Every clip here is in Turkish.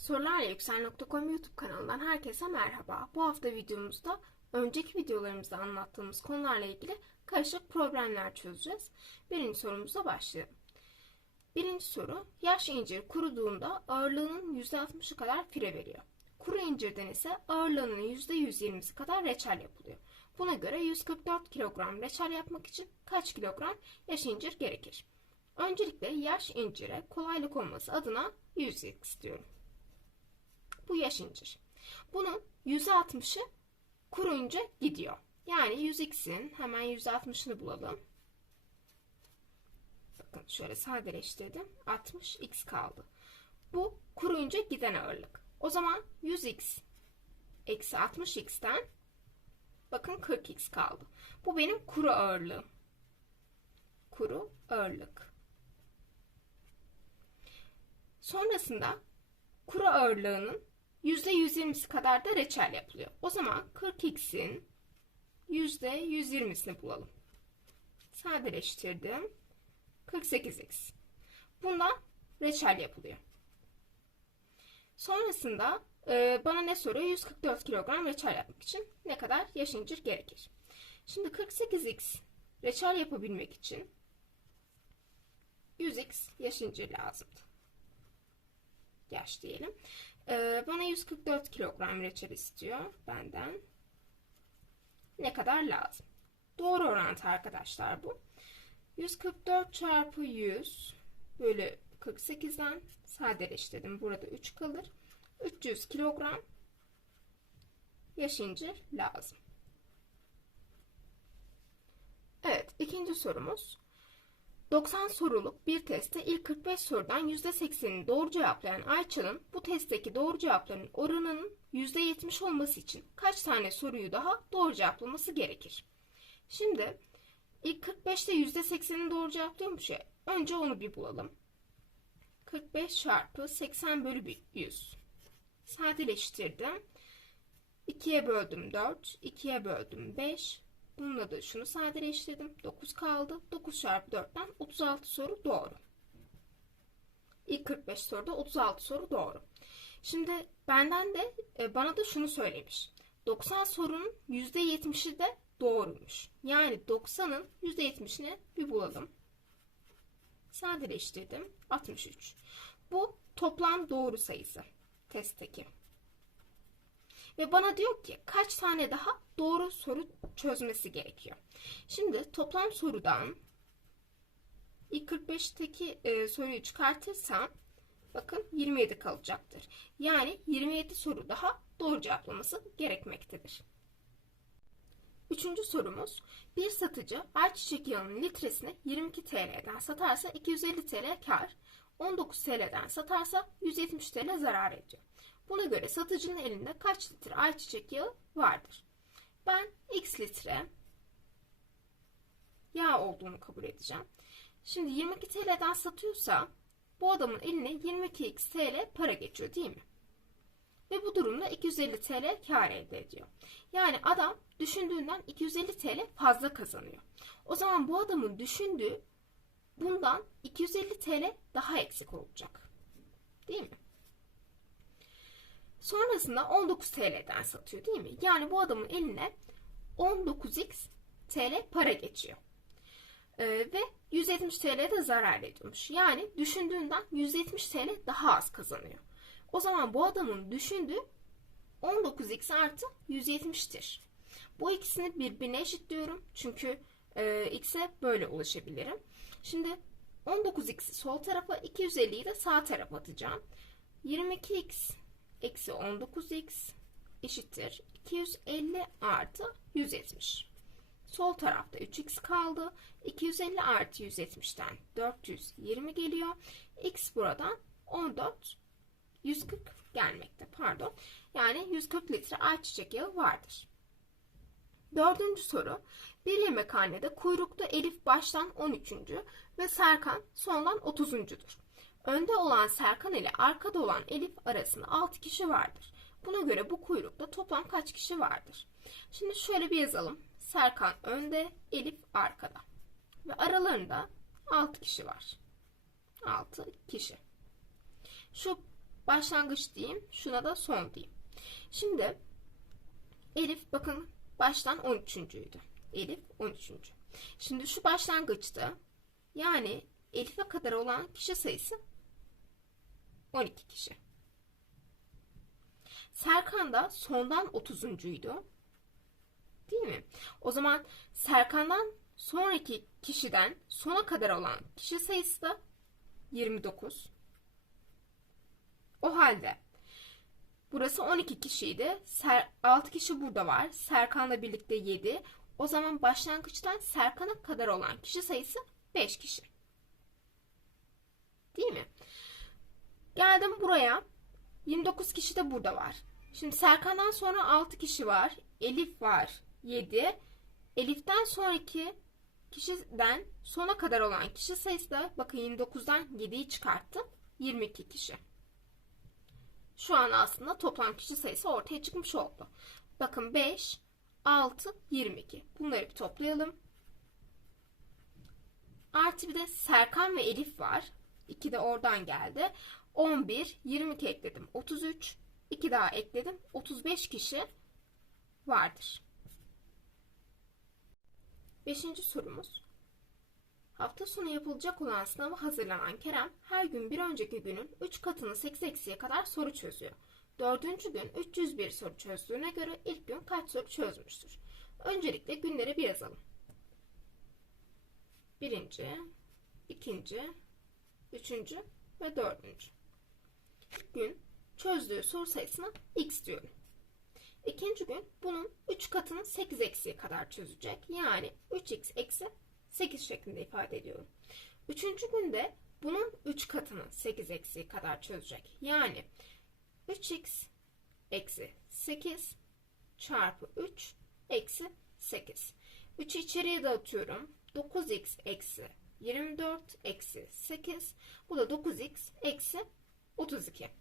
Sorularla YouTube kanalından herkese merhaba. Bu hafta videomuzda önceki videolarımızda anlattığımız konularla ilgili karışık problemler çözeceğiz. Birinci sorumuzla başlayalım. Birinci soru, yaş incir kuruduğunda ağırlığının %60'ı kadar fire veriyor. Kuru incirden ise ağırlığının %120'si kadar reçel yapılıyor. Buna göre 144 kilogram reçel yapmak için kaç kilogram yaş incir gerekir? Öncelikle yaş incire kolaylık olması adına 100x istiyorum. Bu yaş incir. Bunun %60'ı kuruyunca gidiyor. Yani 100x'in hemen %60'ını bulalım. Bakın şöyle sadeleştirdim. 60x kaldı. Bu kuruyunca giden ağırlık. O zaman 100x eksi 60x'ten bakın 40x kaldı. Bu benim kuru ağırlığım. Kuru ağırlık. Sonrasında kuru ağırlığının %120'si kadar da reçel yapılıyor. O zaman 40x'in %120'sini bulalım. Sadeleştirdim. 48x. Bundan reçel yapılıyor. Sonrasında e, bana ne soruyor? 144 kilogram reçel yapmak için ne kadar yaş incir gerekir? Şimdi 48x reçel yapabilmek için 100x yaş incir lazımdı. Yaş diyelim. E, bana 144 kilogram reçel istiyor benden. Ne kadar lazım? Doğru orantı arkadaşlar bu. 144 çarpı 100 bölü 48'den sadeleştirdim. Burada 3 kalır. 300 kilogram yaş incir lazım. Evet, ikinci sorumuz. 90 soruluk bir testte ilk 45 sorudan %80'ini doğru cevaplayan Ayça'nın bu testteki doğru cevapların oranının %70 olması için kaç tane soruyu daha doğru cevaplaması gerekir? Şimdi ilk 45'te %80'ini doğru cevaplıyormuş ya. Önce onu bir bulalım. 45 çarpı 80 bölü 100. Sadeleştirdim. 2'ye böldüm 4. 2'ye böldüm 5. Bununla da şunu sadeleştirdim. 9 kaldı. 9 çarpı 4'ten 36 soru doğru. İlk 45 soruda 36 soru doğru. Şimdi benden de e, bana da şunu söylemiş. 90 sorunun %70'i de doğruymuş. Yani 90'ın %70'ini bir bulalım. Sadeleştirdim. 63. Bu toplam doğru sayısı testteki. Ve bana diyor ki kaç tane daha doğru soru çözmesi gerekiyor. Şimdi toplam sorudan ilk 45'teki e, soruyu çıkartırsam bakın 27 kalacaktır. Yani 27 soru daha doğru cevaplaması gerekmektedir. Üçüncü sorumuz. Bir satıcı ayçiçek yağının litresini 22 TL'den satarsa 250 TL kar, 19 TL'den satarsa 170 TL zarar ediyor. Buna göre satıcının elinde kaç litre ayçiçek yağı vardır? Ben x litre yağ olduğunu kabul edeceğim. Şimdi 22 TL'den satıyorsa bu adamın eline 22x TL para geçiyor değil mi? Ve bu durumda 250 TL kar elde ediyor. Yani adam düşündüğünden 250 TL fazla kazanıyor. O zaman bu adamın düşündüğü bundan 250 TL daha eksik olacak. Değil mi? Sonrasında 19 TL'den satıyor değil mi? Yani bu adamın eline 19x TL para geçiyor. Ee, ve 170 TL de zarar ediyormuş. Yani düşündüğünden 170 TL daha az kazanıyor. O zaman bu adamın düşündüğü 19x artı 170'tir. Bu ikisini birbirine eşitliyorum. Çünkü e, x'e böyle ulaşabilirim. Şimdi 19x'i sol tarafa 250'yi de sağ tarafa atacağım. 22x eksi 19x eşittir 250 artı 170. Sol tarafta 3x kaldı. 250 artı 170'ten 420 geliyor. x buradan 14 140 gelmekte pardon. Yani 140 litre ayçiçek yağı vardır. Dördüncü soru. Bir yemekhanede kuyrukta Elif baştan 13. ve Serkan sondan 30'uncudur. Önde olan Serkan ile arkada olan Elif arasında 6 kişi vardır. Buna göre bu kuyrukta toplam kaç kişi vardır? Şimdi şöyle bir yazalım. Serkan önde, Elif arkada. Ve aralarında 6 kişi var. 6 kişi. Şu başlangıç diyeyim. Şuna da son diyeyim. Şimdi Elif bakın baştan 13.'üydü. Elif 13. Şimdi şu başlangıçta yani Elif'e kadar olan kişi sayısı 12 kişi. Serkan da sondan 30'uncuydu. Değil mi? O zaman Serkan'dan sonraki kişiden sona kadar olan kişi sayısı da 29. O halde burası 12 kişiydi. Ser, 6 kişi burada var. Serkan'la birlikte 7. O zaman başlangıçtan Serkan'a kadar olan kişi sayısı 5 kişi. Değil mi? Geldim buraya. 29 kişi de burada var. Şimdi Serkan'dan sonra 6 kişi var. Elif var. 7. Elif'ten sonraki kişiden sona kadar olan kişi sayısı da bakın 29'dan 7'yi çıkarttım. 22 kişi. Şu an aslında toplam kişi sayısı ortaya çıkmış oldu. Bakın 5, 6, 22. Bunları bir toplayalım. Artı bir de Serkan ve Elif var. 2 de oradan geldi. 11, 22 ekledim. 33, 2 daha ekledim. 35 kişi vardır. Beşinci sorumuz. Hafta sonu yapılacak olan sınava hazırlanan Kerem her gün bir önceki günün 3 katını 8 eksiye kadar soru çözüyor. Dördüncü gün 301 soru çözdüğüne göre ilk gün kaç soru çözmüştür? Öncelikle günleri bir yazalım. Birinci, ikinci, üçüncü ve dördüncü. Gün çözdüğü soru sayısına x diyorum. İkinci gün bunun 3 katının 8 eksiği kadar çözecek. Yani 3x eksi 8 şeklinde ifade ediyorum. Üçüncü günde bunun 3 katının 8 eksiği kadar çözecek. Yani 3x eksi 8 çarpı 3 eksi 8. 3'ü içeriye dağıtıyorum. 9x eksi 24 eksi 8. Bu da 9x eksi 32.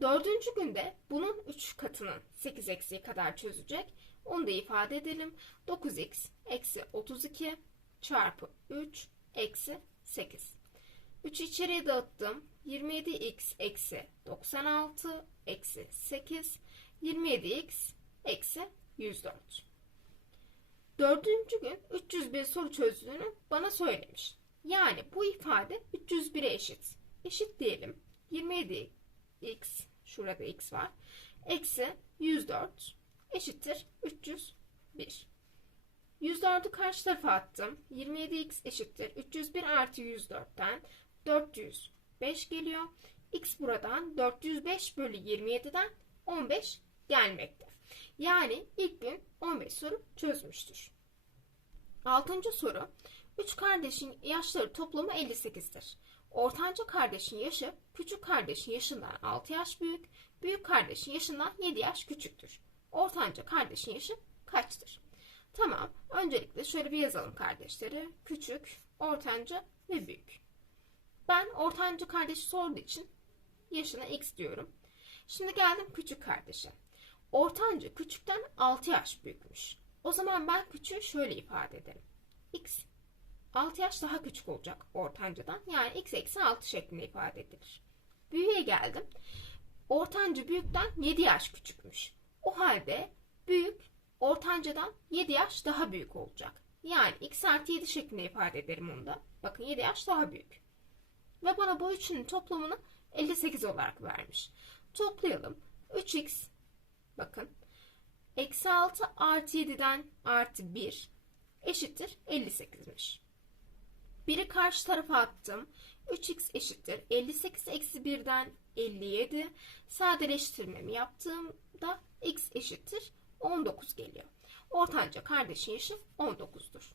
Dördüncü günde bunun 3 katının 8 eksiği kadar çözecek. Onu da ifade edelim. 9x eksi 32 çarpı 3 eksi 8. 3'ü içeriye dağıttım. 27x eksi 96 eksi 8. 27x eksi 104. Dördüncü gün 301 soru çözdüğünü bana söylemiş. Yani bu ifade 301'e eşit. Eşit diyelim. 27 x şurada x var. Eksi 104 eşittir 301. 104'ü karşı tarafa attım. 27x eşittir 301 artı 104'ten 405 geliyor. x buradan 405 bölü 27'den 15 gelmekte. Yani ilk gün 15 soru çözmüştür. Altıncı soru. 3 kardeşin yaşları toplamı 58'dir. Ortanca kardeşin yaşı küçük kardeşin yaşından 6 yaş büyük, büyük kardeşin yaşından 7 yaş küçüktür. Ortanca kardeşin yaşı kaçtır? Tamam. Öncelikle şöyle bir yazalım kardeşleri. Küçük, ortanca ve büyük. Ben ortanca kardeşi sorduğu için yaşına x diyorum. Şimdi geldim küçük kardeşe. Ortanca küçükten 6 yaş büyükmüş. O zaman ben küçüğü şöyle ifade ederim. x 6 yaş daha küçük olacak ortancadan. Yani x eksi 6 şeklinde ifade edilir. Büyüğe geldim. Ortanca büyükten 7 yaş küçükmüş. O halde büyük ortancadan 7 yaş daha büyük olacak. Yani x artı 7 şeklinde ifade ederim onu da. Bakın 7 yaş daha büyük. Ve bana bu üçünün toplamını 58 olarak vermiş. Toplayalım. 3x bakın eksi 6 artı 7'den artı 1 eşittir 58'miş. Biri karşı tarafa attım. 3x eşittir 58 eksi 1'den 57. Sadeleştirmemi yaptığımda x eşittir 19 geliyor. Ortanca kardeşin yaşı 19'dur.